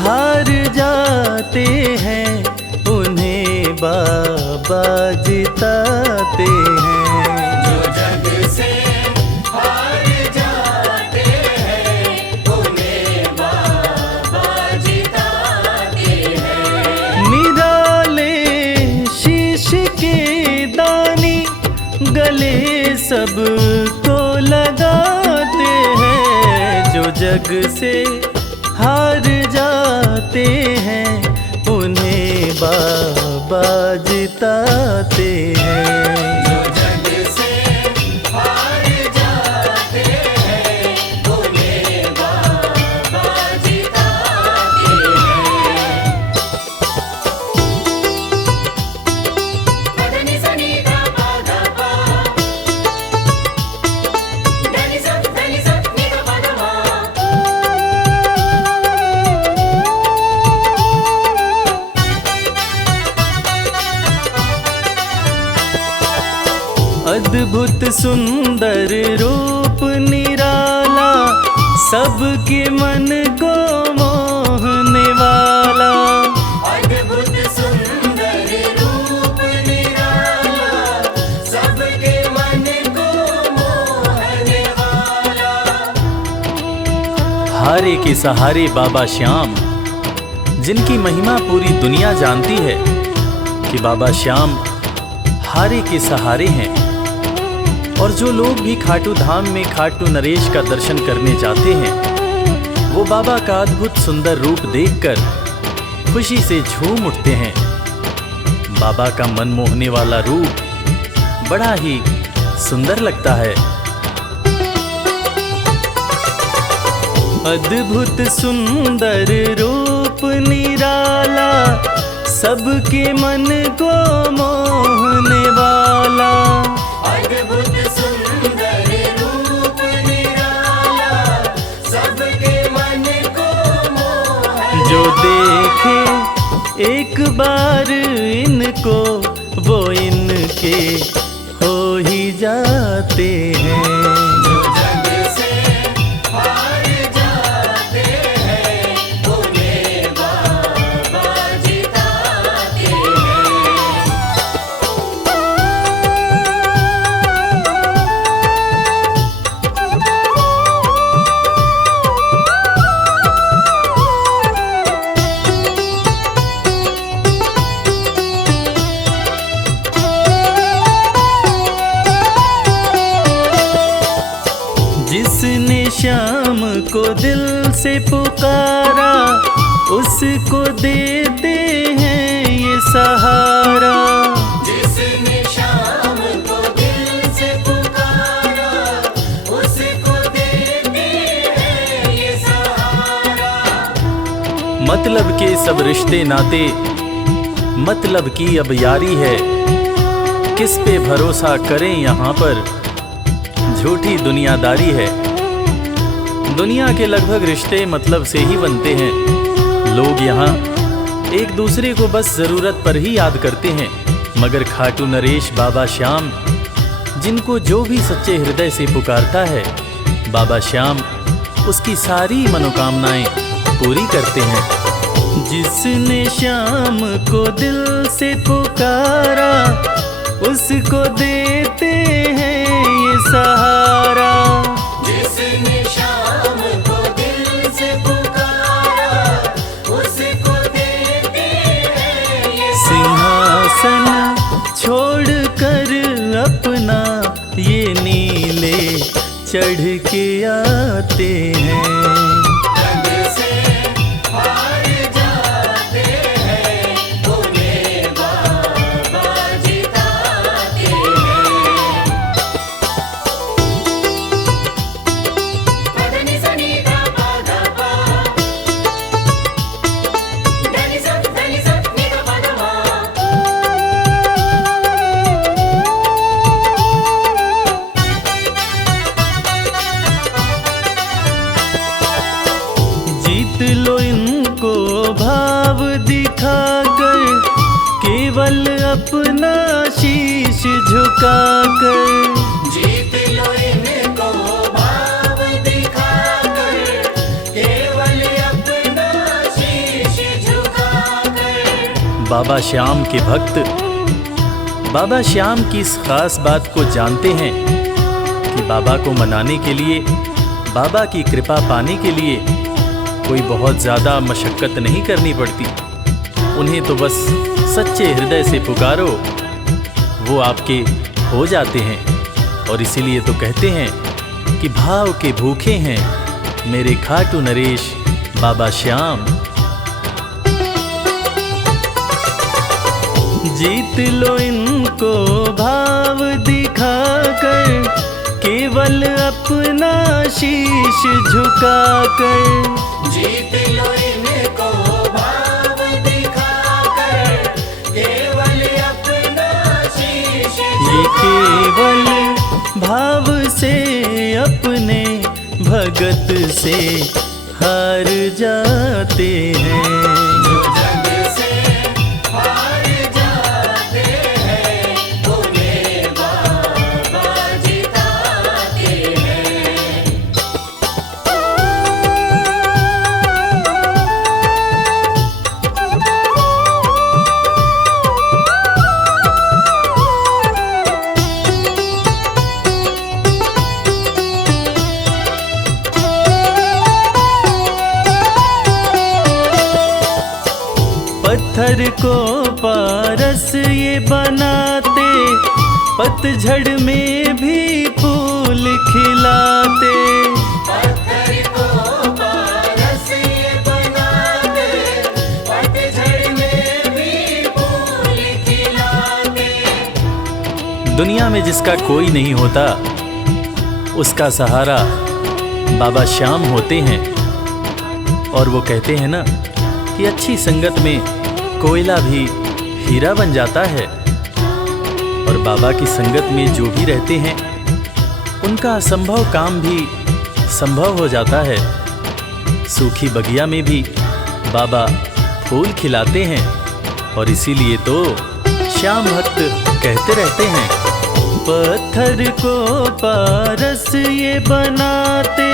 हार जाते हैं, उन्हें बाबा जिताते हैं। जो जग से हार जाते हैं, उन्हें बाबा जिताते हैं। निराले शीश के दानी गले सबको लगाते हैं। जो जग से हार जाते हैं, उन्हें बाबा जिताते हैं। जो जग से हार जाते हैं, उन्हें बाबा जिताते हैं। पधनि सनि धा पा धा पा, धनि सा नि धा पा धा मा। अद्भुत सुंदर रूप निराला, सबके मन को मोहने वाला। अद्भुत सुंदर रूप निराला, सबके मन को मोहने वाला। हारे के सहारे बाबा श्याम, जिनकी महिमा पूरी दुनिया जानती है कि बाबा श्याम हारे के सहारे हैं। और जो लोग भी खाटू धाम में खाटू नरेश का दर्शन करने जाते हैं, वो बाबा का अद्भुत सुंदर रूप देखकर खुशी से झूम उठते हैं। बाबा का मन मोहने वाला रूप बड़ा ही सुंदर लगता है। अद्भुत सुंदर रूप निराला, सबके मन को मोहने वाला। अद्भुत सुंदर रूप निराला, सबके मन को मोहने। जो देखे एक बार इनको, वो इनके हो ही जाते हैं। जो जग से हार जाते हैं, उन्हें बाबा जिताते हैं। जिसने श्याम को दिल से पुकारा, उसको देते हैं ये सहारा। जिसने शाम को दिल से पुकारा, उसको देते हैं ये सहारा। मतलब के सब रिश्ते नाते, मतलब की अब यारी है। किस पे भरोसा करें यहाँ पर, झूठी दुनियादारी है। दुनिया के लगभग रिश्ते मतलब से ही बनते हैं। लोग यहाँ एक दूसरे को बस जरूरत पर ही याद करते हैं, मगर खाटू नरेश बाबा श्याम, जिनको जो भी सच्चे हृदय से पुकारता है, बाबा श्याम उसकी सारी मनोकामनाएं पूरी करते हैं। जिसने श्याम को दिल से पुकारा, उसको देते हैं ये सहारा। जिसने शाम को दिल से पुकारा, उसको देते हैं ये सिंहासन छोड़कर अपना ये नीले चढ़ के आते हैं। जग से हार जाते हैं, उन्हें बाबा जिताते हैं। पधनि सनि धा पा धा पा, धनि सा नि धा पा धा मा। जीत लो इनको भाव दिखाकर, केवल अपना शीश झुकाकर। जीत लो इनको भाव दिखाकर, केवल अपना शीश बाबा श्याम के भक्त बाबा श्याम की इस खास बात को जानते हैं कि बाबा को मनाने के लिए, बाबा की कृपा पाने के लिए कोई बहुत ज़्यादा मशक्क़त नहीं करनी पड़ती। उन्हें तो बस सच्चे हृदय से पुकारो, वो आपके हो जाते हैं। और इसीलिए तो कहते हैं कि भाव के भूखे हैं मेरे खाटू नरेश बाबा श्याम। जीत लो इनको भाव दिखाकर, केवल अपना शीश झुकाकर। जीत लो इनको भाव दिखाकर, केवल अपना शीश ये केवल भाव से अपने भगत से हार जाते हैं। जो जग से हार जाते हैं, उन्हें बाबा जिताते हैं। पत्थर को पारस ये बनाते, पतझड़ में भी फूल खिलाते। पत्थर को पारस ये बनाते, पतझड़ में भी फूल खिलाते। दुनिया में जिसका कोई नहीं होता, उसका सहारा बाबा श्याम होते हैं। और वो कहते हैं ना कि अच्छी संगत में कोयला भी हीरा बन जाता है। और बाबा की संगत में जो भी रहते हैं, उनका असंभव काम भी संभव हो जाता है। सूखी बगिया में भी बाबा फूल खिलाते हैं। और इसीलिए तो श्याम भक्त कहते रहते हैं, पत्थर को पारस ये बनाते,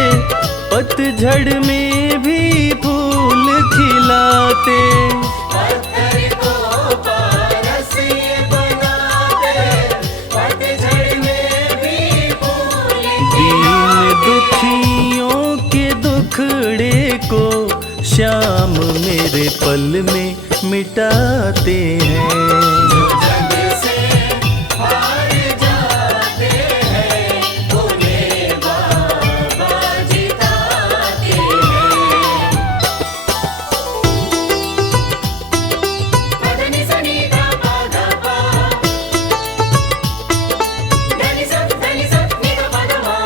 पतझड़ में भी फूल खिलाते। पत्थर को पारस ये बनाते, पतझड़ में भी फूल दीन दुखियों के दुखड़े को श्याम मेरे पल में मिटाते हैं। जो जग से हार जाते हैं, उन्हें बाबा जिताते हैं। पदनि सनि धा पा धा पा, धनि सा नि धा पा धा मा।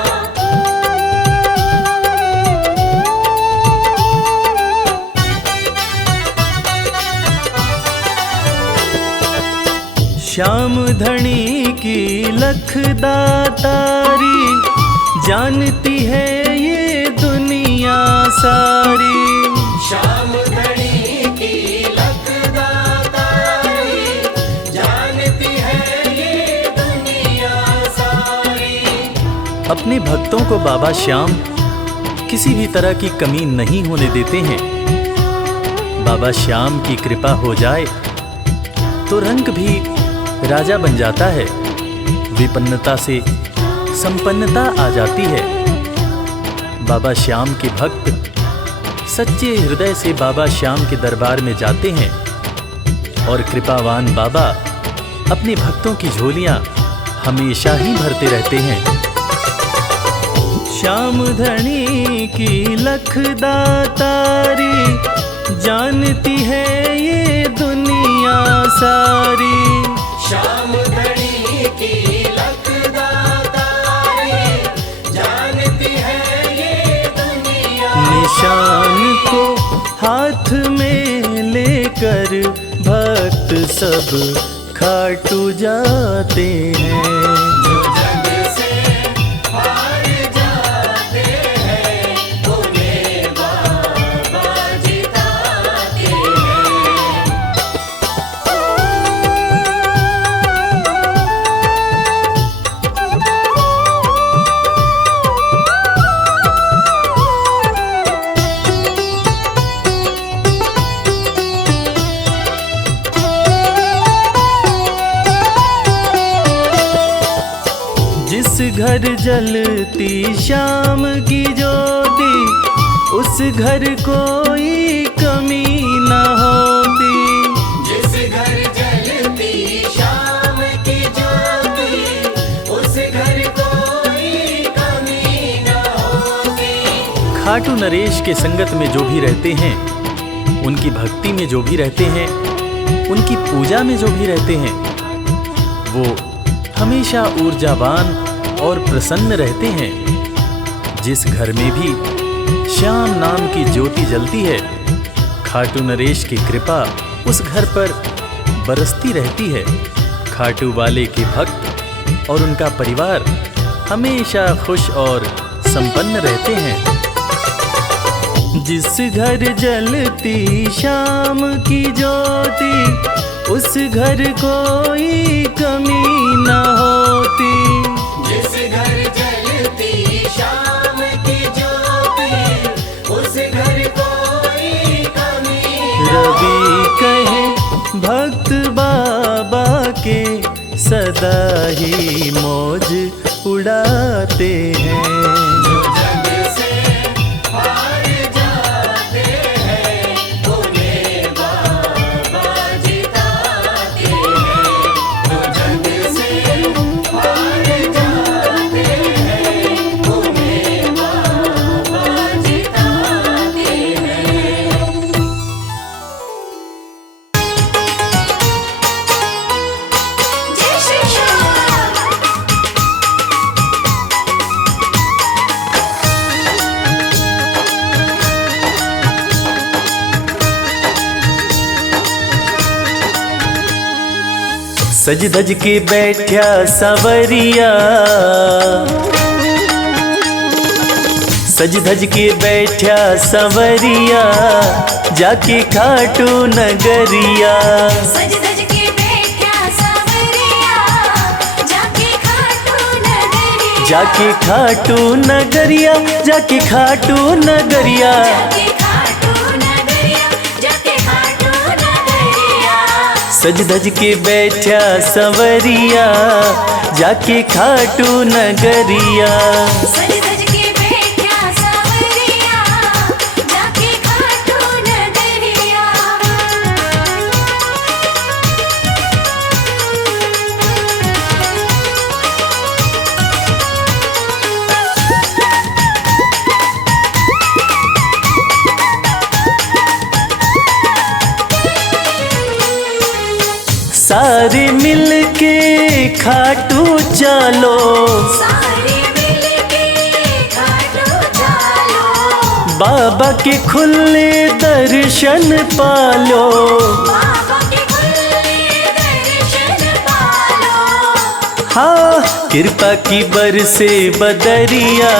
श्याम धनी की लख दातारी, जानती है ये दुनिया सारी। श्याम धनी की लख दातारी, जानती है ये दुनिया सारी। अपने भक्तों को बाबा श्याम किसी भी तरह की कमी नहीं होने देते हैं। बाबा श्याम की कृपा हो जाए तो रंग भी राजा बन जाता है, विपन्नता से संपन्नता आ जाती है। बाबा श्याम के भक्त सच्चे हृदय से बाबा श्याम के दरबार में जाते हैं और कृपावान बाबा अपने भक्तों की झोलियां हमेशा ही भरते रहते हैं। श्याम धनी की लख दातारी, जानती है ये दुनिया सारी। श्याम धनी की लख दातारी, जानती है ये दुनिया। निशान को हाथ में लेकर भक्त सब खाटू जाते हैं। जो जग से हार जाते हैं, उन्हें बाबा जिताते हैं। घर जलती शाम की ज्योति, उस घर कोई कमी न होती। जिस घर जलती शाम की ज्योति, उस घर कोई कमी न होती। खाटू नरेश के संगत में जो भी रहते हैं, उनकी भक्ति में जो भी रहते हैं, उनकी पूजा में जो भी रहते हैं, वो हमेशा ऊर्जावान और प्रसन्न रहते हैं। जिस घर में भी श्याम नाम की ज्योति जलती है, खाटू नरेश की कृपा उस घर पर बरसती रहती है। खाटू वाले के भक्त और उनका परिवार हमेशा खुश और संपन्न रहते हैं। जिस घर जलती शाम की ज्योति, उस घर कोई कमी न होती। जिस घर जलती शाम की ज्योति, उस घर कोई कमी न रवि कहे भक्त बाबा के, सदा ही मौज उड़ाते हैं। जो जग से हार जाते हैं, उन्हें बाबा जिताते हैं। जो जग से हार जाते हैं, उन्हें बाबा जिताते हैं। जय श्री श्याम। सज धज के बैठा सवरिया, सज धज के बैठा सवरिया, जाके खाटू नगरिया। सज धज के बैठा सावरिया, जाके खाटू नगरिया। जाके खाटू नगरिया, जाके खाटू नगरिया। जाके खाटू नगरिया, जाके खाटू नगरिया। सज धज के बैठा सवरिया, जाके खाटू नगरिया। सज धज के बैठा सावरिया, जाके खाटू नगरिया। सारे मिल के खाटू चलो, सारे मिलके खाटू चलो। बाबा के खुले दर्शन पालो। बाबा के खुले दर्शन पालो। हाँ, कृपा की बरसे बदरिया,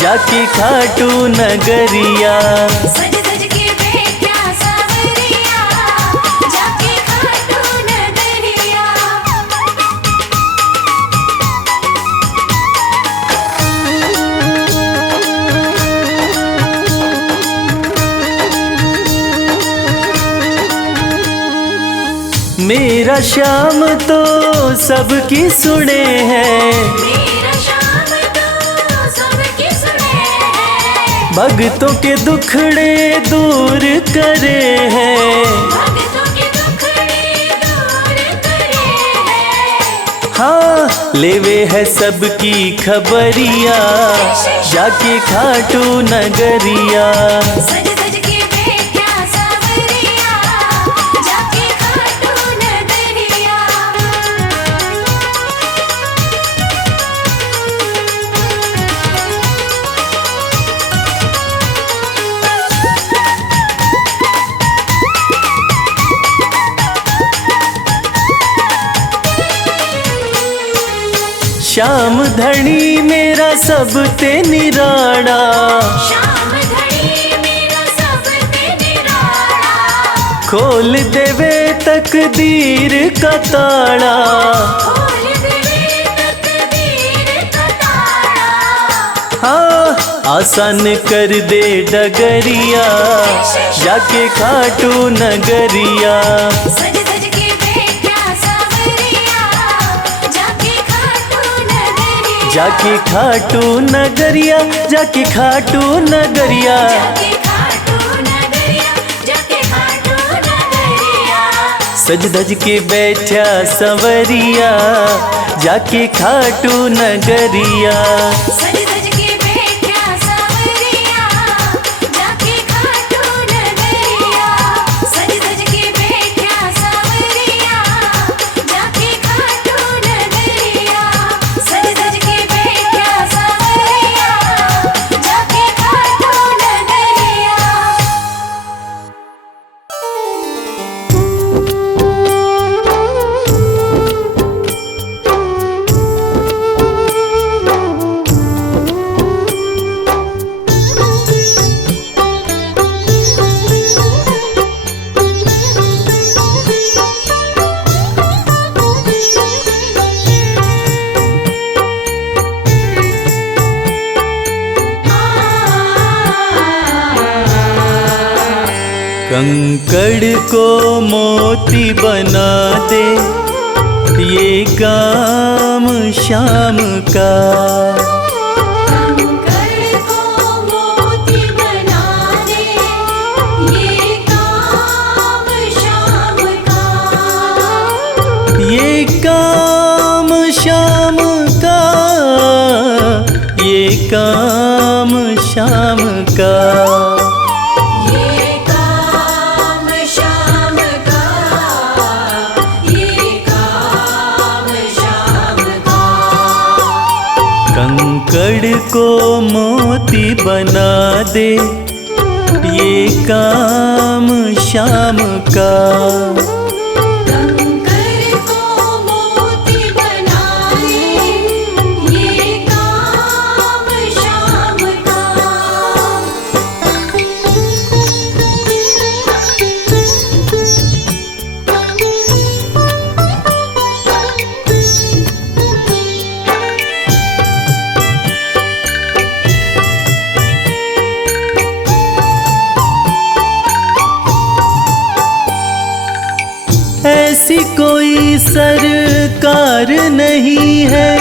जाके खाटू नगरिया। सज धज के बैठा सावरिया, जाके खाटू नगरिया। मेरा श्याम तो सबकी सुने हैं, मेरा श्याम तो सबके सुने हैं। भक्तों के दुखड़े दूर करे हैं। भक्तों के दुखड़े दूर करे हैं। हाँ, लेवे है सबकी खबरिया, जाके खाटू नगरिया। सज धज के बैठा सावरिया, जाके खाटू नगरिया। श्याम धनी मेरा सब ते निराड़ा, श्याम धनी मेरा सब ते निराला। खोल देवे तकदीर का ताड़ा। खोल देवे तकदीर का ताला। हाँ, आसान कर दे डगरिया, जाके खाटू नगरिया। सज धज के बैठा सावरिया, जाके खाटू नगरिया। जाके खाटू नगरिया, जाके खाटू नगरिया, जाके खाटू नगरिया, जाके खाटू नगरिया। सज धज के बैठा संवरिया, जाके खाटू नगरिया। सज धज के बैठा सांवरिया, जाके खाटू नगरिया। सज धज के बैठा सांवरिया, जाके खाटू नगरिया। सज धज के बैठा सांवरिया, जाके खाटू नगरिया। कंकड़ को मोती बना दे, ये काम शाम का। कंकड़ को मोती बना दे, ये काम शाम का। ये काम शाम का, ये काम शाम का। ये काम शाम का, ये काम शाम का। कंकड़ को मोती बना दे, ये काम शाम का। कंकड़ को मोती बना दे, ये काम शाम का। ऐसी कोई सरकार नहीं है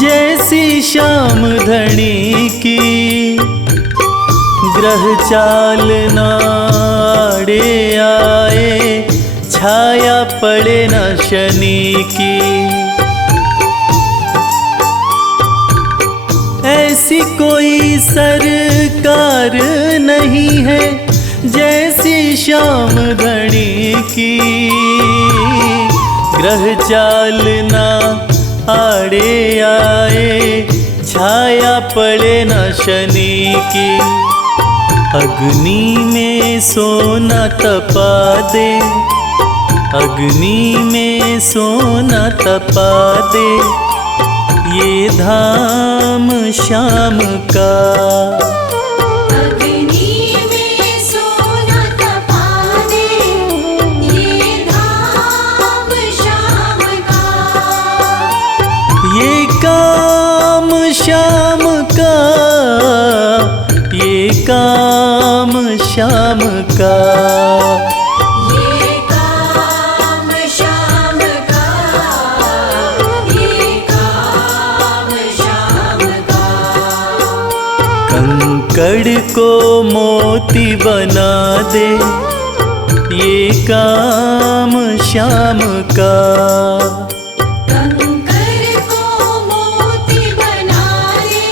जैसी श्याम धनी की। ग्रह चाल नाड़े आए, छाया पड़े न शनि की। ऐसी कोई सरकार नहीं है जैसी श्याम धनी की। ग्रह चाल ना आड़े आए, छाया पड़े न शनि की। अग्नि में सोना तपा दे, अग्नि में सोना तपा दे, ये धाम शाम का। अग्नि में सोना तपा दे, ये धाम शाम का। ये काम शाम का, ये काम शाम का। ये काम शाम का, ये काम शाम का। कंकड़ को मोती बना दे, ये काम शाम का। कंकड़ को मोती बना दे,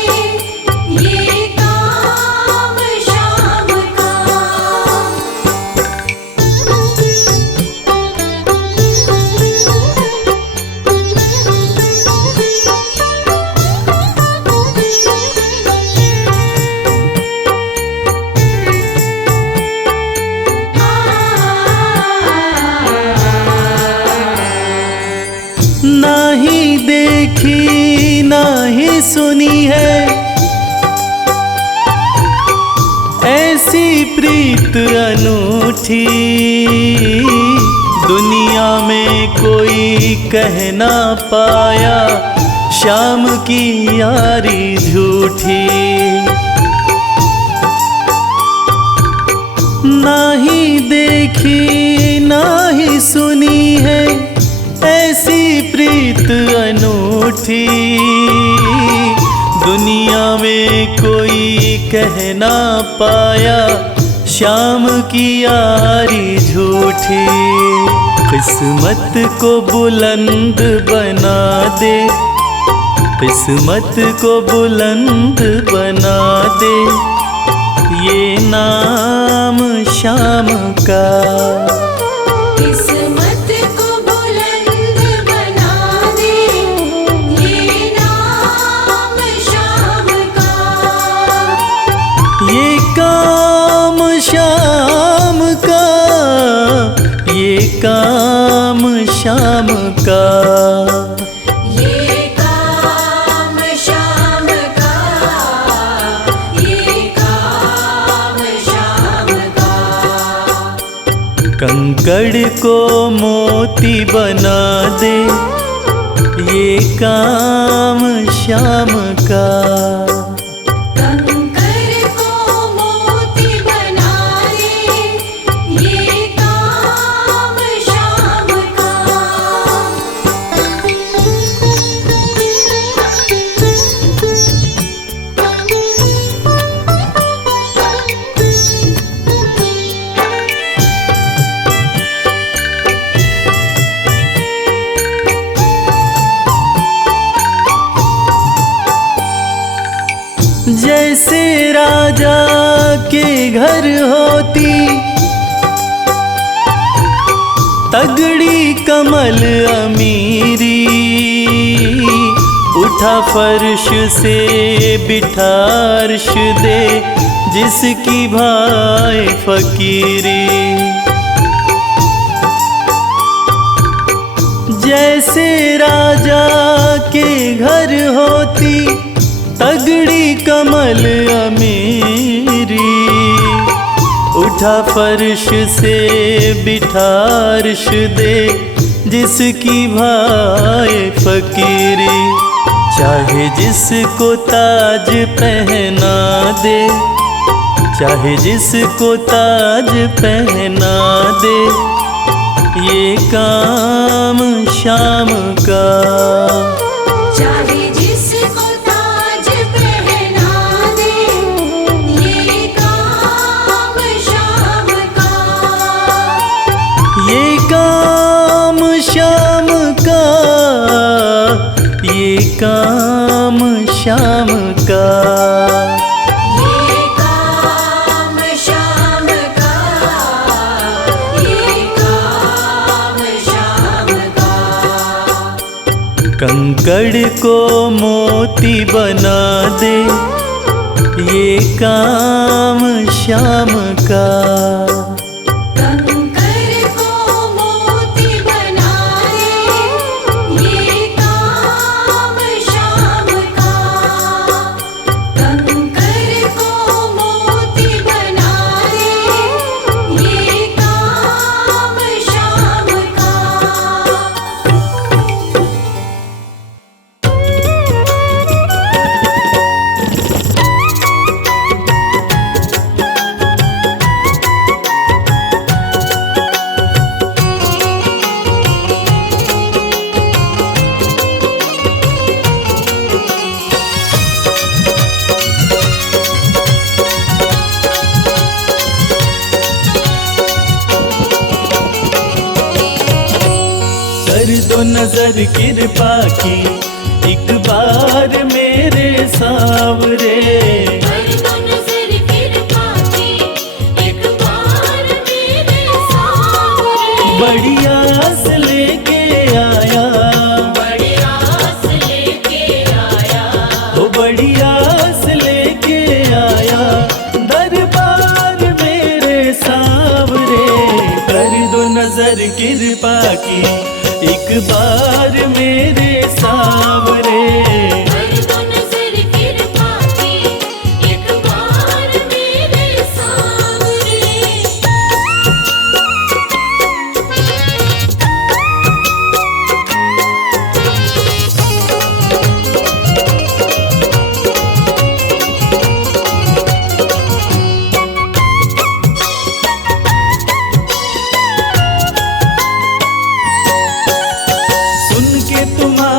ये काम शाम का। नाही देखी नाही सुनी है ऐसी प्रीत अनूठी। दुनिया में कोई कह ना पाया, शाम की यारी झूठी। नाही देखी नाही सुनी है ऐसी प्रीत रीत अनूठी, दुनिया में कोई कह ना पाया श्याम की यारी झूठी। किस्मत को बुलंद बना दे, किस्मत को बुलंद बना दे, ये नाम श्याम का। किस्मत को बुलंद बना दे, ये नाम श्याम का। ये काम श्याम का, ये काम श्याम का। ये काम श्याम का, ये काम श्याम का। कंकड़ को मोती बना दे, ये काम श्याम का। कंकर को मोती बना दे, ये काम श्याम का। जैसे राजा के घर होती तगड़ी कमल अमीरी, उठा फर्श से बिठा अर्श दे, जिसकी भाई फकीरी। जैसे राजा के घर होती तगड़ी कमल अमीरी, उठा फर्श से बिठा अर्श दे, जिसकी भाई फकीरी। चाहे जिसको ताज पहना दे, चाहे जिसको ताज पहना दे, ये काम श्याम का। चाहे जिसको ताज पहना दे, ये काम श्याम का। ये काम श्याम का, ये काम श्याम का। ये काम श्याम का, ये काम श्याम का। कंकड़ को मोती बना दे, ये काम श्याम का। कंकर को मोती बना दे, ये काम श्याम का। कंकर को मोती बना दे, ये काम श्याम का। कर दो नजर कृपा की एक बार मेरे सावरे, कर दो नजर कृपा की, एक बार मेरे सावरे। बड़ी आस लेके आया, बड़ी आस लेके आया, ओ बड़ी आस लेके आया, दरबार मेरे सावरे। कर दो नजर कृपा की एक बार मेरे सावरे। कर दो नजर कृपा की, एक बार मेरे सावरे। सुन के तुम्हारा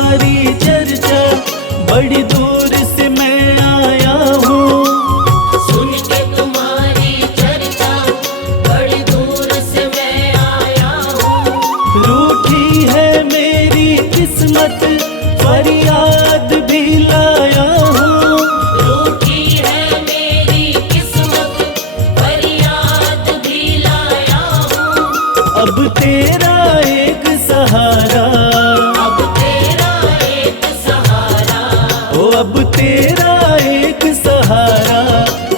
तेरा एक सहारा, अब तेरा एक सहारा, ओ अब तेरा एक सहारा,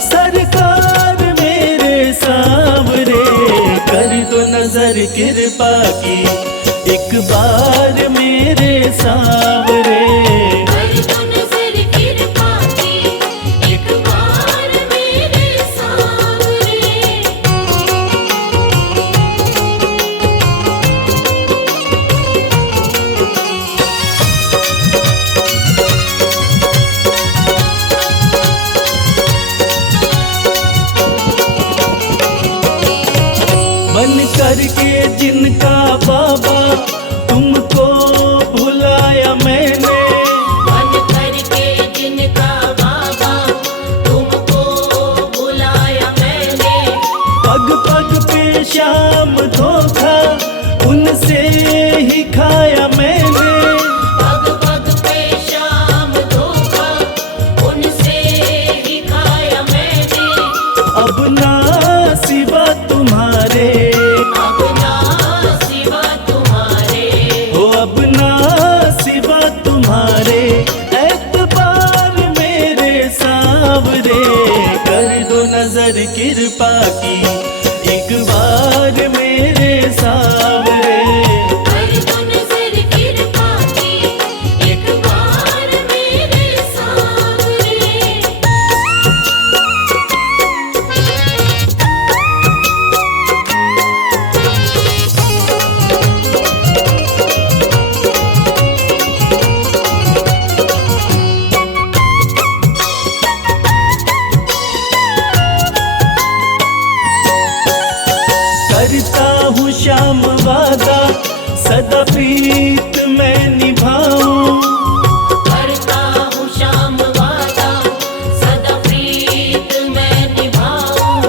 सरकार मेरे सांवरे, कर दो नजर कृपा की एक बार मेरे सांवरे। कर दो नजर कृपा की एक बार मेरे सांवरे। बन करके जिनका बाबा तुमको भुलाया मैंने, बन करके जिनका बाबा तुमको बुलाया मैंने, पग पग पे शाम धोखा उनसे ही खाया मैंने। पग पग पे शाम धोखा उनसे ही खाया मैंने। अब ना सिवा तुम्हारे, अब ना सिवा तुम्हारे, हो अब ना सिवा तुम्हारे, एतबार मेरे सांवरे, कर दो नजर कृपा की एक बार मेरे सांवरे। कर दो नजर कृपा की एक बार मेरे सांवरे। करता हूँ श्याम वादा सदा प्रीत मैं निभाऊं, करता हूँ श्याम वादा सदा प्रीत मैं निभाऊं।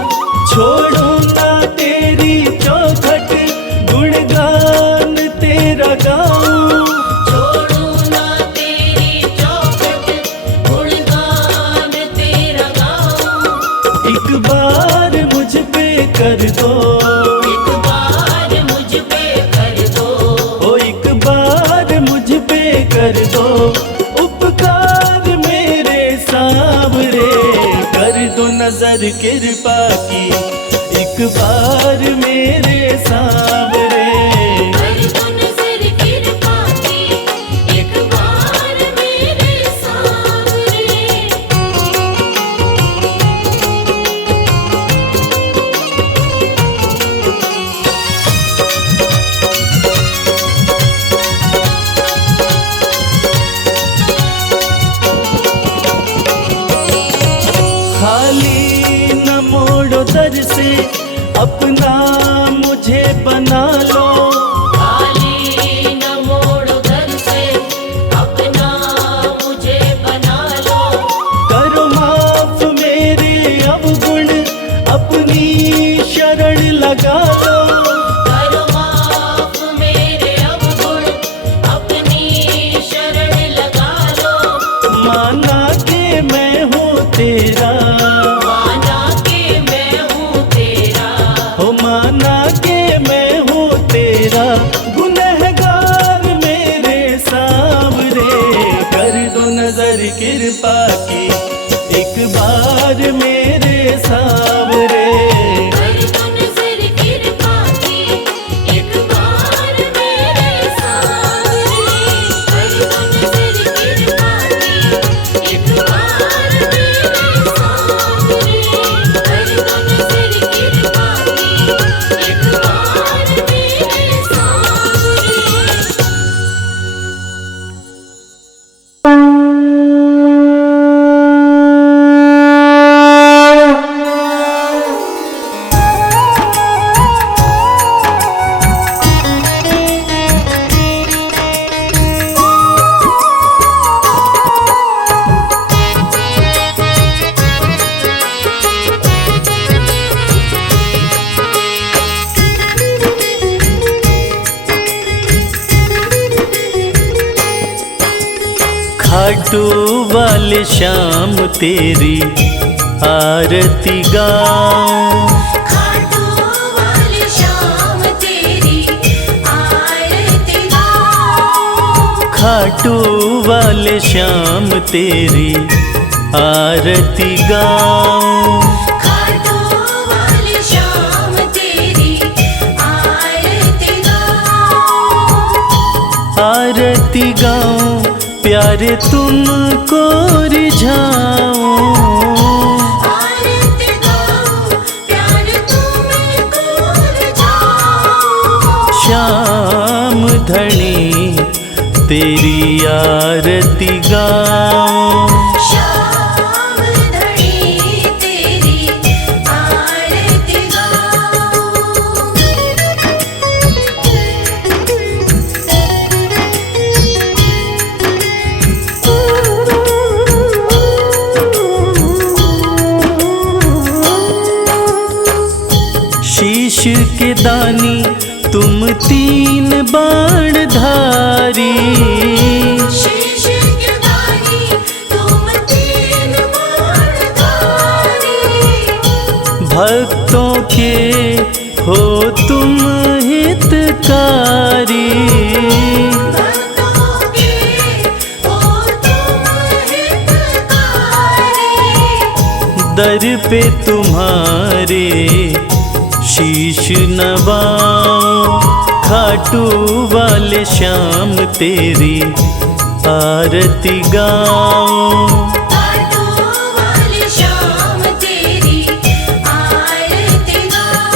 छोड़ो ना तेरी चौखट गुणगान तेरा गाऊं। छोड़ू ना तेरी चौखट गुणगान तेरा गाऊं। एक बार मुझ पे कर दो, एक बार मुझ पे कर दो, ओ एक बार मुझ पे कर दो उपकार मेरे सांवरे, कर दो नजर कृपा की एक बार मेरे सांवरे। कर दो नजर कृपा की एक बार मेरे सांवरे। खाली न मोड़ो दर से अपना मुझे बना लो, खाली न मोड़ो दर से अपना मुझे बना लो। करो माफ मेरे अवगुण अपनी शरण लगा लो। करो माफ मेरे अवगुण अपनी शरण लगा लो। माना के मैं हूँ तेरा, माना के मैं हूँ तेरा, हो माना के मैं हूँ तेरा, गुनहगार मेरे सांवरे, कर दो नजर कृपा की एक बार मेरे सांवरे। कर दो नजर कृपा की एक बार मेरे सांवरे। कर दो नजर कृपा की एक बार मेरे सांवरे। कर दो नजर कृपा की एक बार मेरे सांवरे। खाटू वाले शाम तेरी आरती गाऊं, खाटू वाली शाम तेरी खाटू वाले श्याम तेरी आरती गाऊं। खाटू वाले श्याम तेरी आरती गाऊं। आरती गाऊं प्यारे तुमको रिझाऊं। आरती गाऊं प्यारे तुमको रिझाऊं। श्याम धनी तेरी आरती गाऊं। श्याम धनी तेरी आरती गाऊं। शीश के दानी तुम तीन बाण धारी। शीश के दानी तुम तीन बाणधारी। भक्तों के हो तुम हितकारी। भक्तों के हो तुम हितकारी। दर पे तुम्हारे शीश नवाऊं। खाटू वाले श्याम तेरी आरती गाऊं। खाटू वाले श्याम तेरी आरती गाऊं।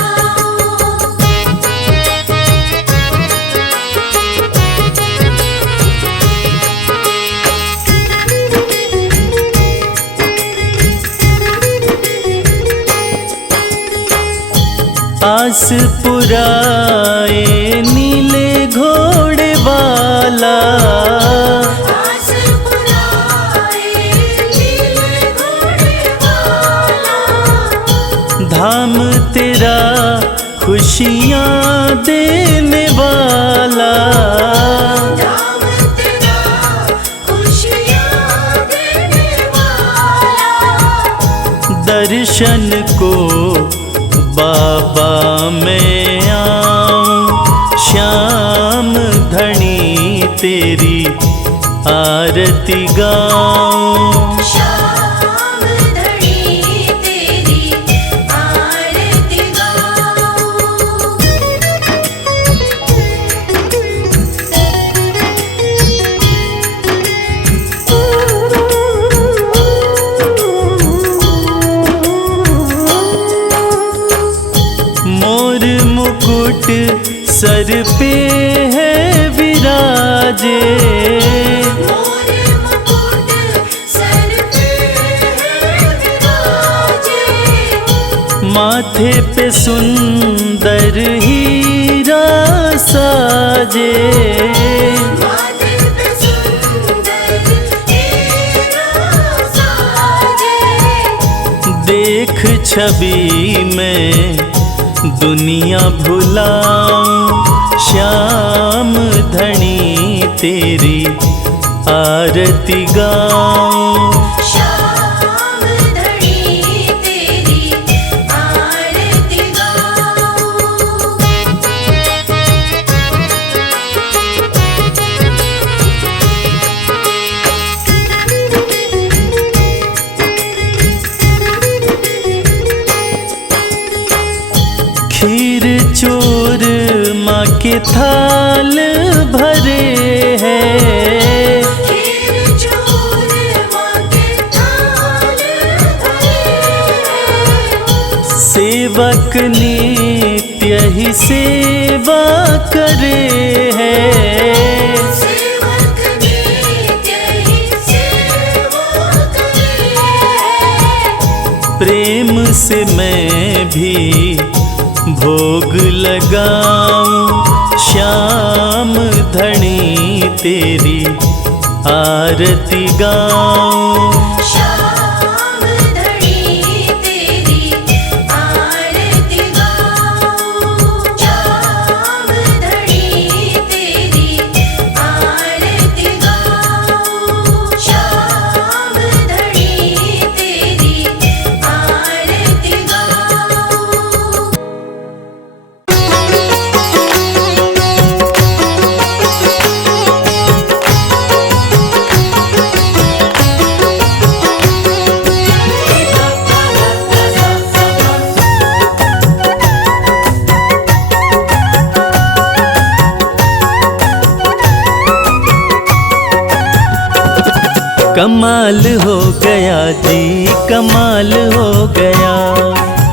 आस पुराए नीले घोड़े वाला। आस पुराए नीले घोड़े वाला। धाम तेरा खुशियाँ देने वाला। धाम तेरा खुशियाँ देने वाला। दर्शन को बाबा मैं आऊं। श्याम धनी तेरी आरती गाऊं। श्याम धनी तेरी आरती गाऊं। मोर मुकुट सर पे है विराजे। मोर मुकुट सर पे है विराजे। माथे पे सुंदर हीरा साजे। माथे पे सुंदर हीरा साजे। देख छवि में दुनिया भुलाऊं। श्याम धनी तेरी आरती गाऊं। श्याम धनी तेरी आरती गाऊं। खीर चोर माँ के थाल भरे हैं। खीर चोर माँ के थाल भरे हैं। सेवक नित्य ही सेवा करे हैं। सेवक नित्य ही सेवा करे हैं। प्रेम से मैं भी भोग लगाऊं। श्याम धनी तेरी आरती गाऊं। श्याम धनी तेरी आरती गाऊं। श्याम धनी तेरी आरती गाऊं। श्याम धनी तेरी आरती गाऊं। कमाल हो गया जी, कमाल हो गया।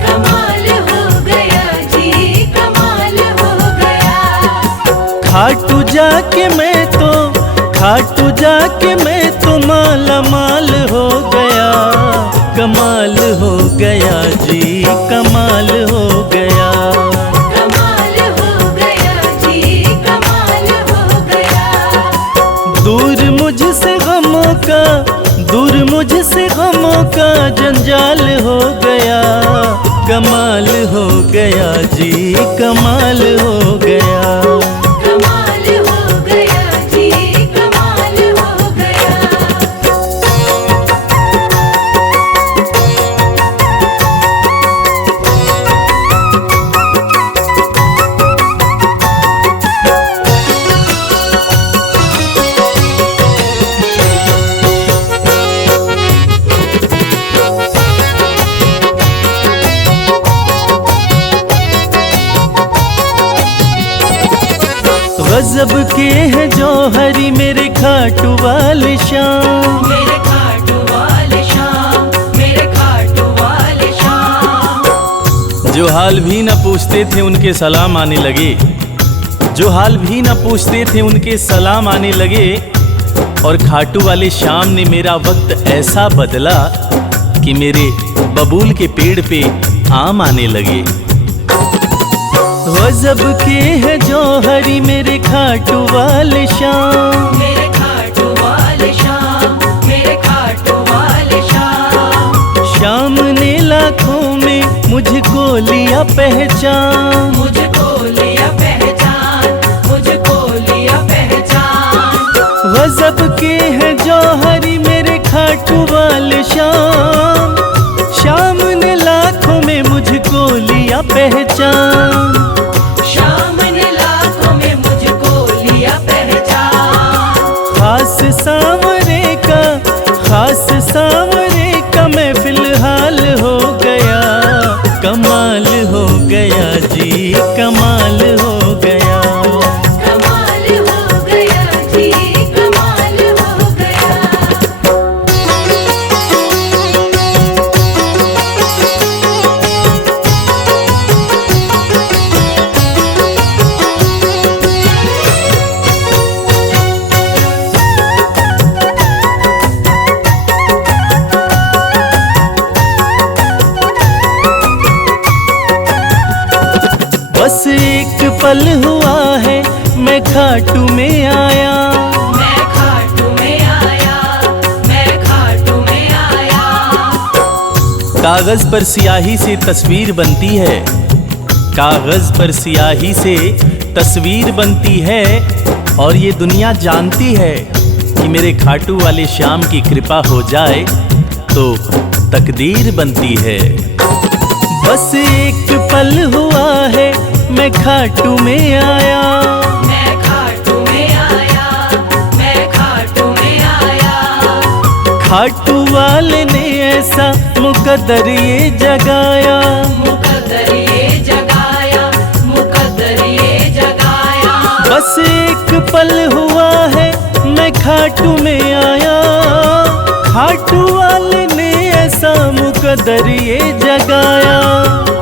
कमाल हो गया जी, कमाल हो गया। खाटू जाके मैं तो माला माल हो गया। कमाल हो गया जी, कमाल हो गया। कमाल हो गया जी, कमाल हो गया। दूर मुझसे गमों का जंजाल हो गया। कमाल हो गया जी, कमाल हो गया। कमाल हो गया जी, कमाल हो गया। गजब के हैं जौहरी मेरे खाटू वाले शाम। मेरे खाटू वाले शाम, मेरे खाटू वाले शाम। जो हाल भी न पूछते थे उनके सलाम आने लगे। जो हाल भी न पूछते थे उनके सलाम आने लगे। और खाटू वाले शाम ने मेरा वक्त ऐसा बदला कि मेरे बबूल के पेड़ पे आम आने लगे। गजब के है जौहरी मेरे खाटू वाले शाम। मेरे खाटू वाले शाम, मेरे खाटू वाले शाम। शाम ने लाखों में मुझको लिया पहचान। मुझको लिया पहचान, मुझको लिया पहचान। गजब के है जौहरी मेरे खाटू वाले शाम। शाम ने लाखों में मुझको लिया पहचान। शाम ने लाखों में मुझको लिया पहचान। खास सांवरे का मैं फिलहाल हो गया। कमाल हो गया जी, कमाल हो गया। कमाल हो गया जी, कमाल हो गया। बस एक पल हुआ है मैं खाटू में आया। मैं खाटू में आया, मैं खाटू में आया। कागज पर सियाही से तस्वीर बनती है। कागज पर सियाही से तस्वीर बनती है। और ये दुनिया जानती है कि मेरे खाटू वाले श्याम की कृपा हो जाए तो तकदीर बनती है। बस एक पल हुआ है मैं खाटू में आया। मैं खाटू में आया, मैं खाटू में आया। खाटू वाले ने ऐसा मुकद्दर ये जगाया। मुकद्दर ये जगाया, मुकद्दर ये जगाया। बस एक पल हुआ है मैं खाटू में आया। खाटू वाले ने ऐसा मुकद्दर ये जगाया।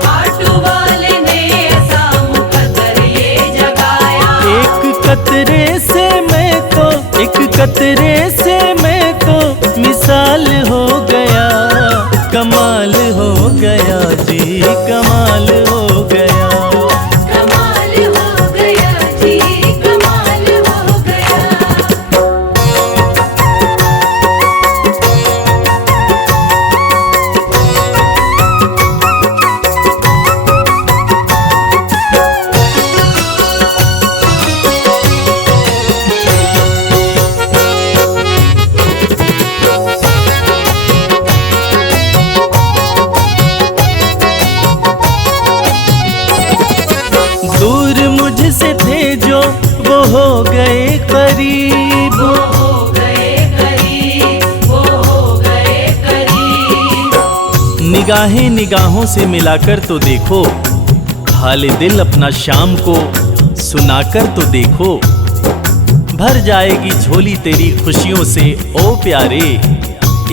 खाटू वाले ने ऐसा मुकद्दर ये जगाया। एक कतरे से मैं तो मिसाल हो गया। कमाल हो गया जी, कमाल हो गया। कमाल हो गया जी, कमाल हो गया। दूर मुझसे थे जो वो हो गए करीब। वो हो गए करीब, वो हो गए करीब। निगाहें निगाहों से मिलाकर तो देखो। हाल दिल अपना शाम को सुनाकर तो देखो। भर जाएगी झोली तेरी खुशियों से ओ प्यारे।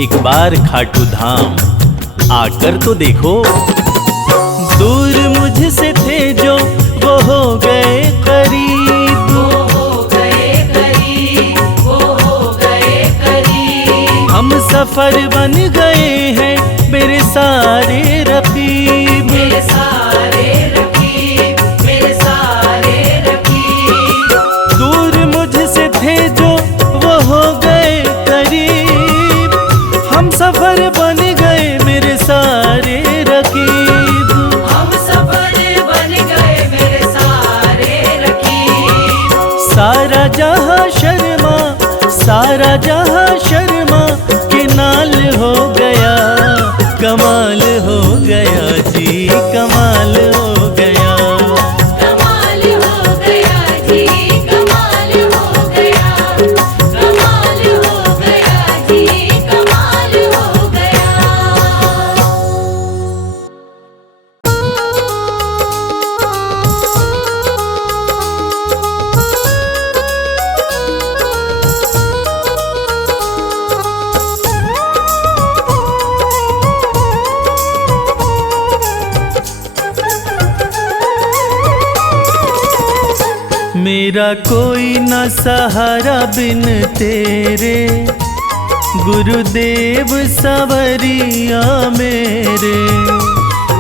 एक बार खाटू धाम आकर तो देखो। दूर मुझसे थे जो वो हो गए करीब, वो हो गए करीब, वो हो गए करीब। हम सफर बन गए हैं मेरे सारे रकीब, मेरे सारे रकीब, मेरे सारे रकीब। दूर मुझसे थे जो वो हो गए करीब, हम सफर बन गए मेरे सारे रकीब। हम सफर बन गए मेरे सारे रकीब। सारा जहां शर्मा, सारा जहां शर्मा के नाल हो गया, कमाल हो गया जी, कमाल हो गया। कमाल हो गया जी, कमाल हो गया, कमाल हो गया जी, कमाल हो गया। मेरा कोई न सहारा बिन तेरे, गुरुदेव सवरिया मेरे।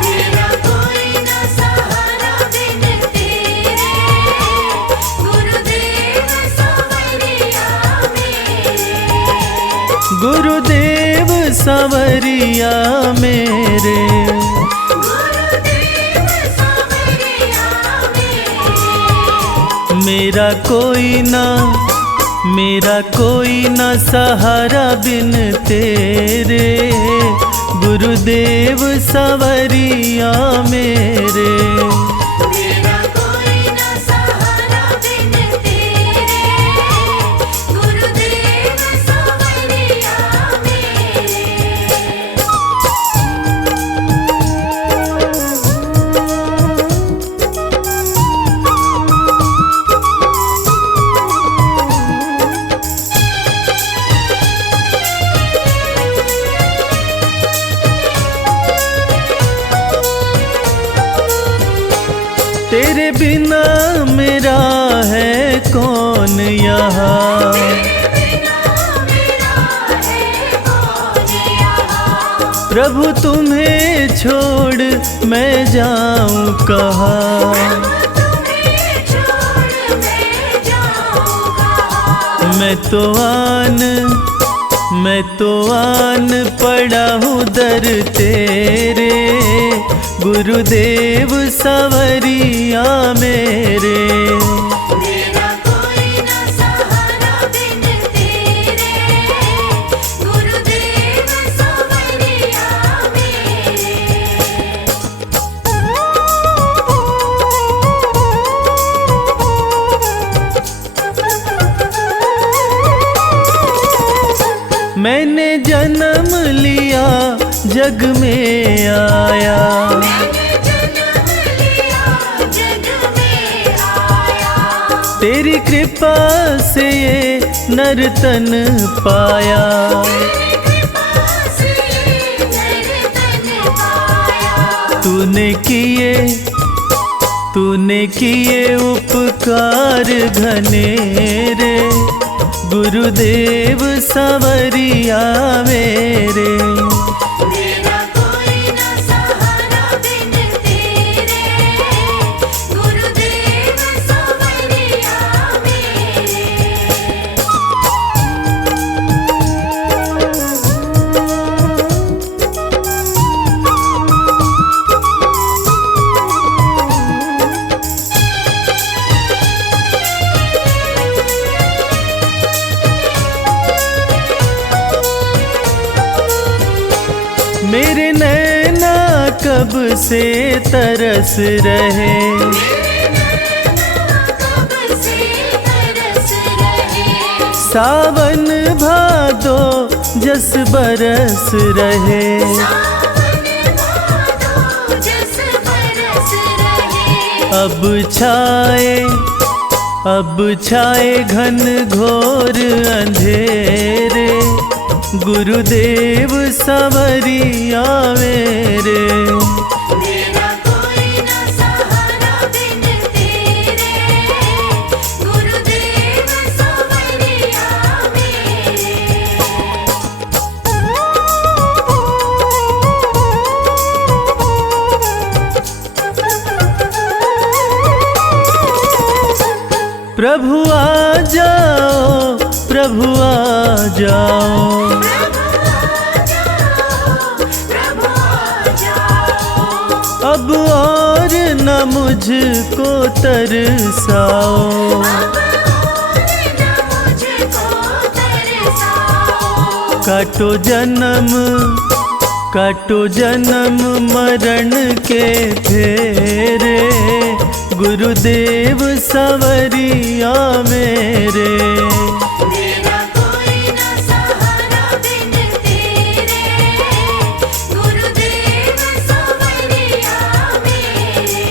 मेरा कोई न सहारा बिन तेरे, गुरुदेव सवरिया मेरे। गुरुदेव सवरिया मेरे। गुरुदेव सवरिया मेरे। मेरा कोई न सहारा बिन तेरे, गुरुदेव सवरिया मेरे। मेरा कोई न सहारा बिन तेरे, गुरुदेव सवरिया मेरे। तेरे बिना मेरा है कौन यहाँ, प्रभु तुम्हें छोड़ मैं जाऊं कहाँ। मैं तो आन पड़ा हूँ दर तेरे, गुरुदेव सवरिया मेरे। मेरा कोई न सहारा बिन तेरे, गुरुदेव सवरिया मेरे। मैंने जन्म लिया जग में आया, मैंने जन्म लिया जग में आया। तेरी कृपा से ये नर्तन पाया। तेरी कृपा से नर्तन पाया। तूने किए उपकार घनेरे, गुरुदेव सवरिया मेरे। मेरा कोई न सहारा बिन तेरे, गुरुदेव सवरिया मेरे। मेरे नैना कब से तरस रहे, कब से तरस रहे। सावन भादो जस बरस रहे। सावन भादो जस बरस रहे। अब अब छाए घन घोर अंधेरे, गुरुदेव संवरिया मेरे। मेरा कोई ना सहारा बिन तेरे, गुरुदेव संवरिया मेरे। प्रभु आ जाओ, प्रभु आ जाओ, प्रभु आ जाओ, अब और न मुझको तरसाओ। अब और न मुझको तरसाओ। काटो जन्म मरण के फेरे, गुरुदेव संवरिया मेरे। मेरा कोई ना सहारा बिन तेरे, गुरुदेव संवरिया मेरे।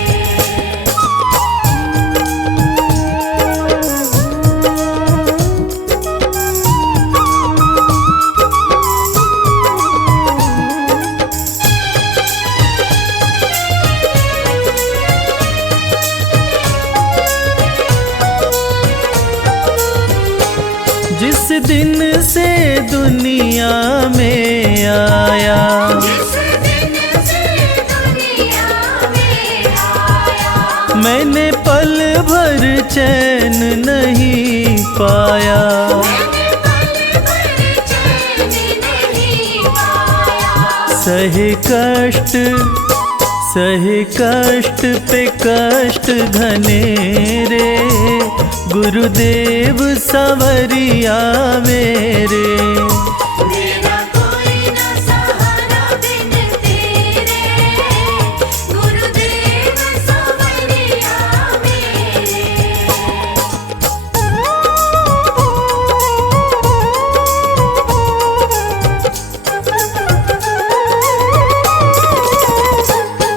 जिस दिन से दुनिया में आया, जिस दिन से दुनिया में आया, मैंने पल भर चैन नहीं पाया। मैंने पल भर चैन नहीं पाया। सहे कष्ट पे कष्ट घनेरे, गुरुदेव संवरिया मेरे। मेरा कोई ना सहारा बिन तेरे, गुरुदेव संवरिया मेरे।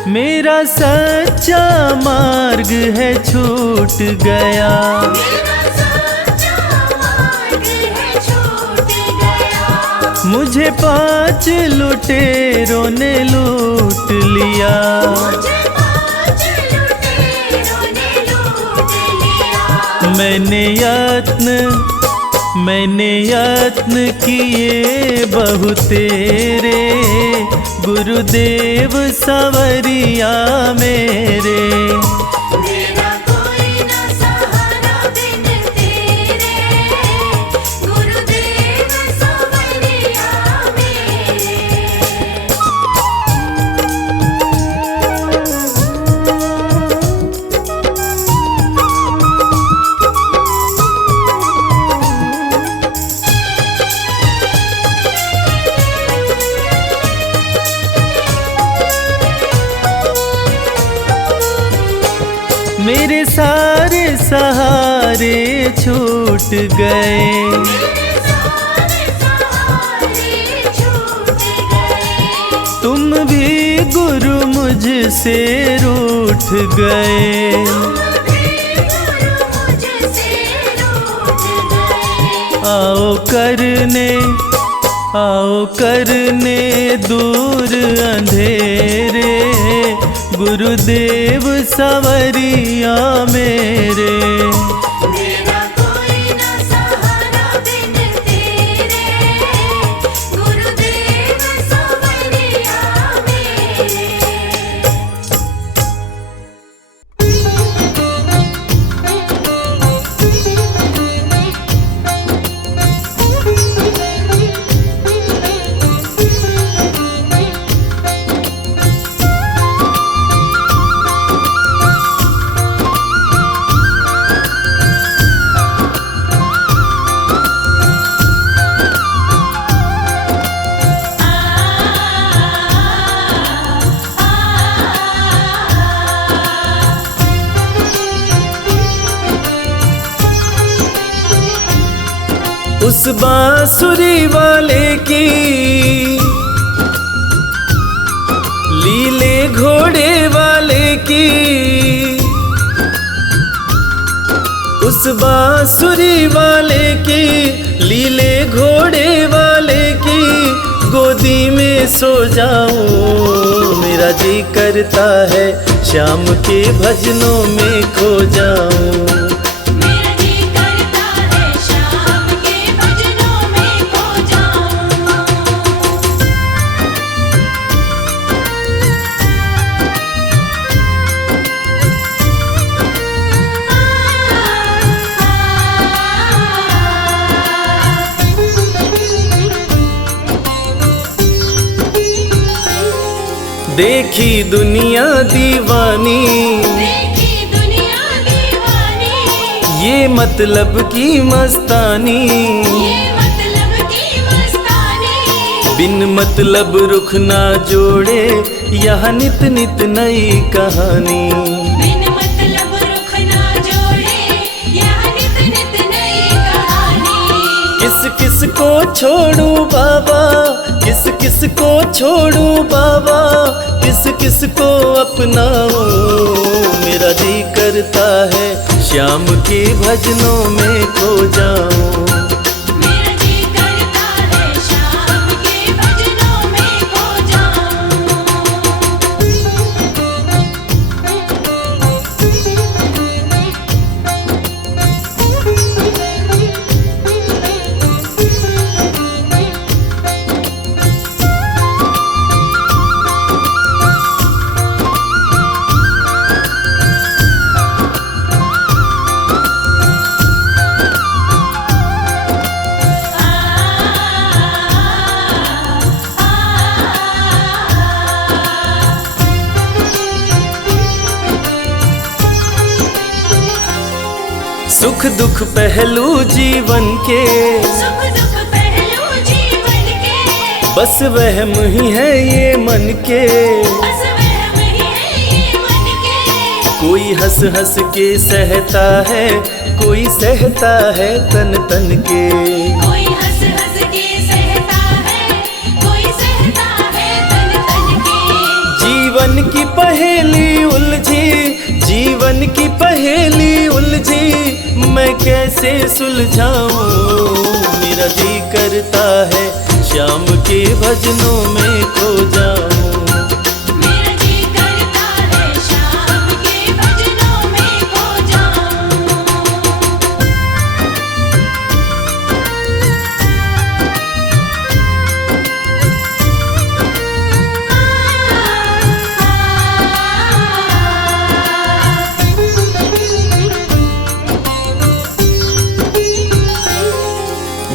मेरा सच्चा मार्ग है छूट गया, मेरा सच्चा मार्ग है छूट गया। मुझे 5 लुटेरों ने लूट लिया। मुझे 5 लुटेरों ने लूट लिया। मैंने यत्न किए बहु तेरे, गुरुदेव संवरिया मेरे। मेरा कोई ना सहारा बिन तेरे, गुरुदेव संवरिया मेरे। मेरे सारे सहारे छूट गए, मेरे सारे सहारे छूट गए। तुम भी गुरु मुझसे रूठ गए। तुम भी गुरु मुझसे रूठ गए। आओ करने दूर अंधेरे, गुरुदेव संवरिया मेरे। मेरा कोई ना सहारा बिन तेरे, गुरुदेव संवरिया मेरे। उस बांसुरी वाले की लीले घोड़े वाले की, उस बांसुरी वाले की, लीले घोड़े वाले की गोदी में सो जाऊं। मेरा जी करता है श्याम के भजनों में खो जाऊं। मेरा जी करता है शाम के भजनों में खो जाऊं। देखी दुनिया दीवानी, देखी दुनिया दीवानी, ये मतलब की मस्तानी, ये मतलब की मस्तानी। बिन मतलब रुख ना जोड़े यहाँ नित नित नई कहानी। बिन मतलब रुख ना जोड़े यहाँ नित नित नई कहानी। किस किस को छोड़ू बाबा, किस किस को छोड़ू बाबा, किस किस को अपनाऊं। मेरा जी करता है श्याम के भजनों में खो जाऊं। मेरा जी करता है शाम के भजनों में खो सुख दुख पहलू जीवन के, सुख दुख पहलू जीवन के, बस वहम ही है ये मन के। बस वहम ही है ये मन के। कोई हंस हंस के सहता है, कोई सहता है तन तन के। कोई हंस हंस के सहता है, कोई सहता है तन तन के। जीवन की पहेली उलझी, जीवन की पहेली उलझी, मैं कैसे सुलझाऊं। मेरा जी करता है श्याम के भजनों में खो जाऊं। मेरा जी करता है शाम के भजनों में खो जाऊं।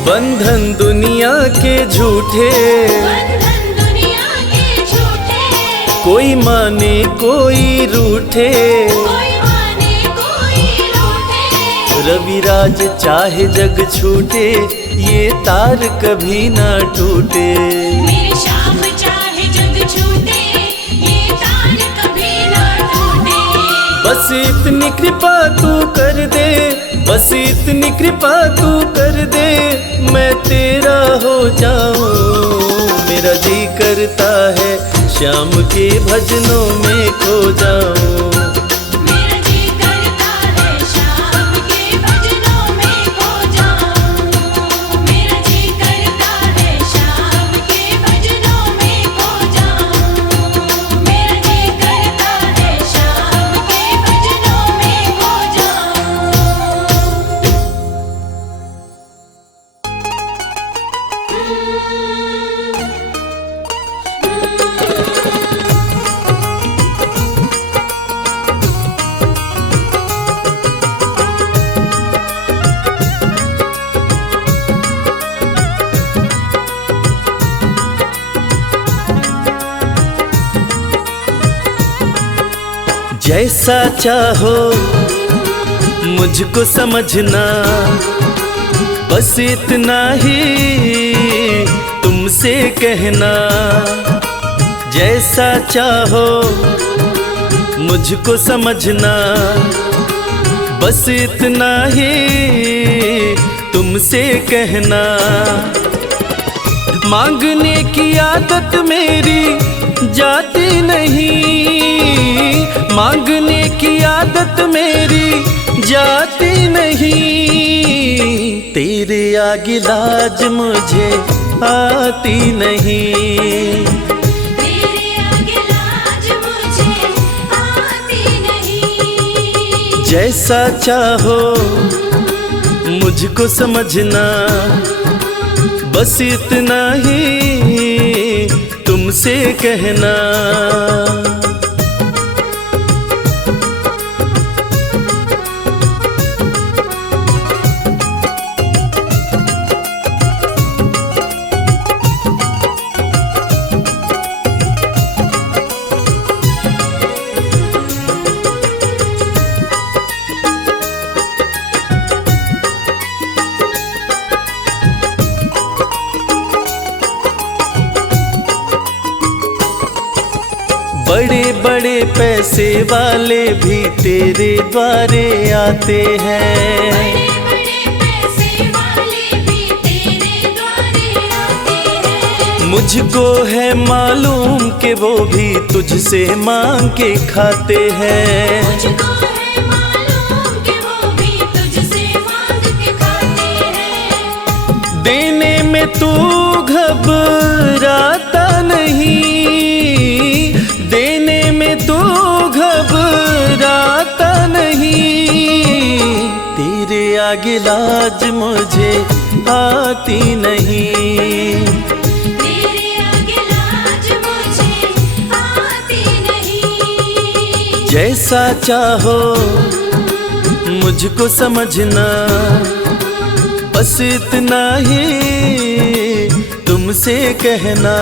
बंधन दुनिया के झूठे, बंधन दुनिया के झूठे, कोई माने कोई रूठे। कोई माने कोई रूठे। रविराज चाहे जग छूटे, ये तार कभी ना टूटे। मेरे शाम चाहे जग छूटे, ये तार कभी ना टूटे। बस इतनी कृपा तू कर दे, बस इतनी कृपा तू कर दे, मैं तेरा हो जाऊं। मेरा जी करता है श्याम के भजनों में खो जाऊं। मेरा जी करता है शाम के भजनों में खो जाऊं। मेरा जी करता है शाम के भजनों में खो जाऊं। मेरा जी करता है शाम के भजनों में खो जाऊं। जैसा चाहो मुझको समझना, बस इतना ही तुमसे कहना। जैसा चाहो मुझको समझना, बस इतना ही तुमसे कहना। मांगने की आदत मेरी जाती नहीं, मांगने की आदत मेरी जाती नहीं। तेरे आगे लाज मुझे आती नहीं, तेरे आगे लाज मुझे आती नहीं। जैसा चाहो मुझको समझना, बस इतना ही तुमसे कहना। बड़े बड़े पैसे वाले भी तेरे द्वारे आते हैं, बड़े बड़े पैसे वाले भी तेरे द्वारे आते हैं। मुझको है मालूम कि वो भी तुझसे मांग के खाते हैं। मुझको है मालूम कि वो भी तुझसे मांग के खाते हैं। देने में तू घबराता नहीं, देने में तू घबराता नहीं। तेरे आगे लाज मुझे आती नहीं, तेरे आगे लाज मुझे आती नहीं। जैसा चाहो मुझको समझना, बस इतना ही तुमसे कहना।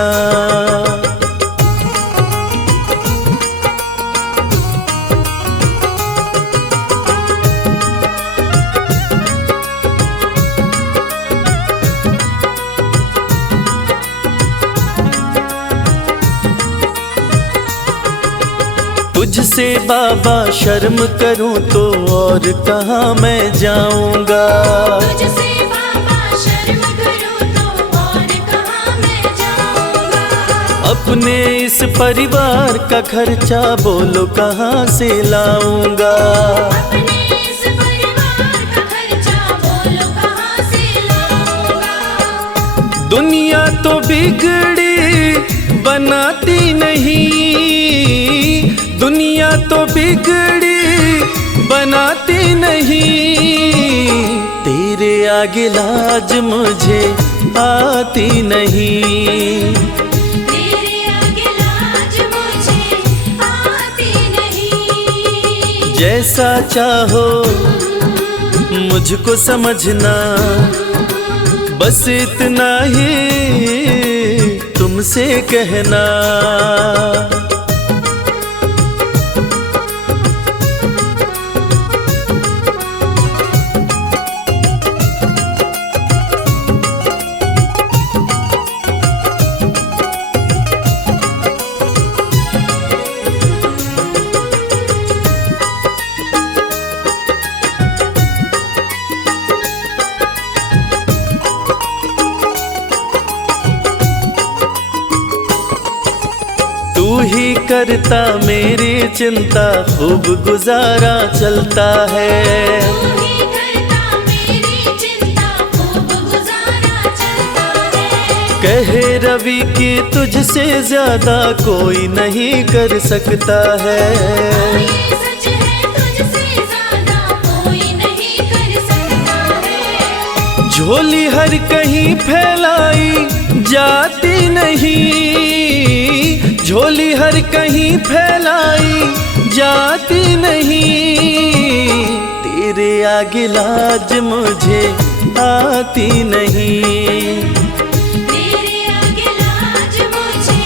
तुझसे बाबा शर्म करूं तो और कहाँ मैं जाऊंगा। तुझसे बाबा शर्म करूं तो और कहाँ मैं जाऊंगा। अपने इस परिवार का खर्चा बोलो कहाँ से लाऊंगा। अपने इस परिवार का खर्चा बोलो कहाँ से लाऊंगा। दुनिया तो बिगड़ी बनाती नहीं, दुनिया तो बिगड़ी बनाती नहीं। तेरे आगे लाज मुझे आती नहीं, तेरे आगे लाज मुझे आती नहीं। जैसा चाहो मुझको समझना, बस इतना ही तुमसे कहना। तू ही करता मेरी चिंता, खूब गुजारा चलता है। तू ही करता मेरी चिंता, खूब गुजारा चलता है। कहे रवि कि तुझसे ज्यादा कोई नहीं कर सकता है। ये सच है, तुझसे ज्यादा कोई नहीं कर सकता है। झोली हर कहीं फैलाई जाती नहीं, झोली हर कहीं फैलाई जाती नहीं। तेरे आगे लाज मुझे आती नहीं, तेरे आगे लाज मुझे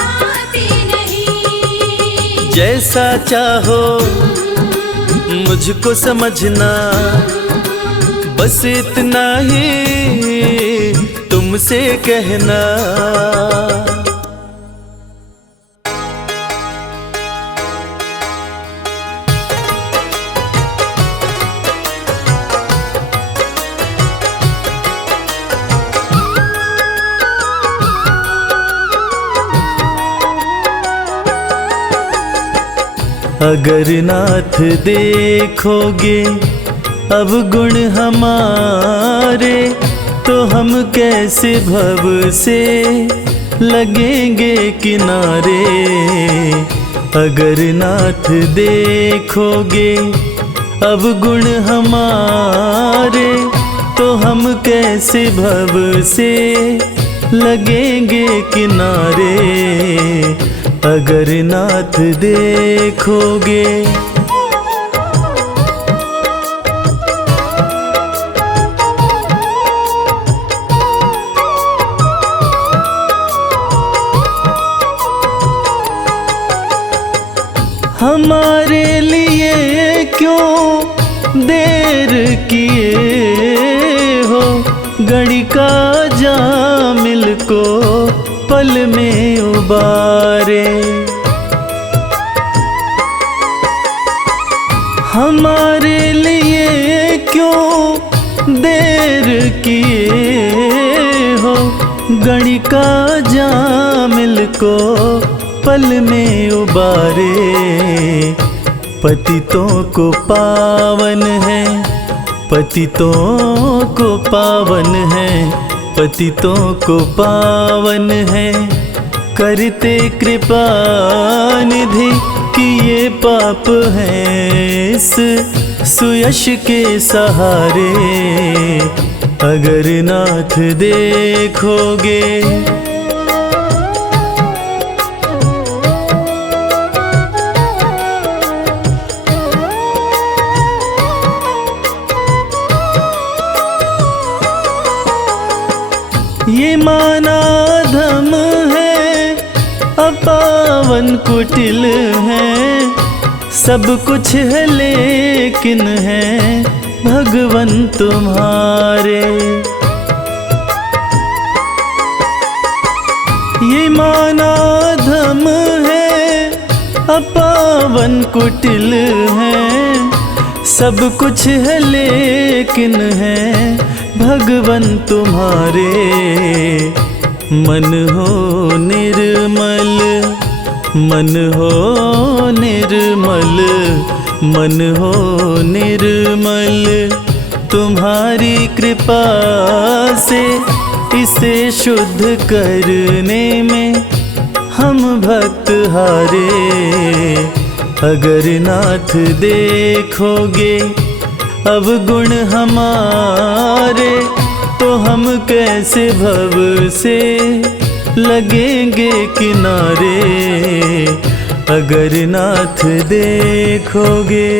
आती नहीं। जैसा चाहो मुझको समझना, बस इतना ही तुमसे कहना। अगर नाथ देखोगे अब गुण हमारे, तो हम कैसे भव से लगेंगे किनारे। अगर नाथ देखोगे अब गुण हमारे, तो हम कैसे भव से लगेंगे किनारे। अगर नाथ देखोगे। हमारे लिए क्यों देर किए हो, घड़ी का जामिल को पल में उबारे। हमारे लिए क्यों देर किए हो, घड़ी का जामिल को पल में उबारे। पतितों को पावन है, पतितों को पावन है, पतितों को पावन है, करते कृपा निधि कि ये पाप हैं इस सुयश के सहारे। अगर नाथ देखोगे। ये माना धम है, अपावन कुटिल है, सब कुछ है लेकिन है भगवन तुम्हारे। ये माना धम है, अपावन कुटिल है, सब कुछ है लेकिन है भगवन तुम्हारे। मन हो निर्मल, मन हो निर्मल, मन हो निर्मल, तुम्हारी कृपा से इसे शुद्ध करने में हम भक्त हारे। अगर नाथ देखोगे अब गुण हमारे, तो हम कैसे भव से लगेंगे किनारे। अगर नाथ देखोगे।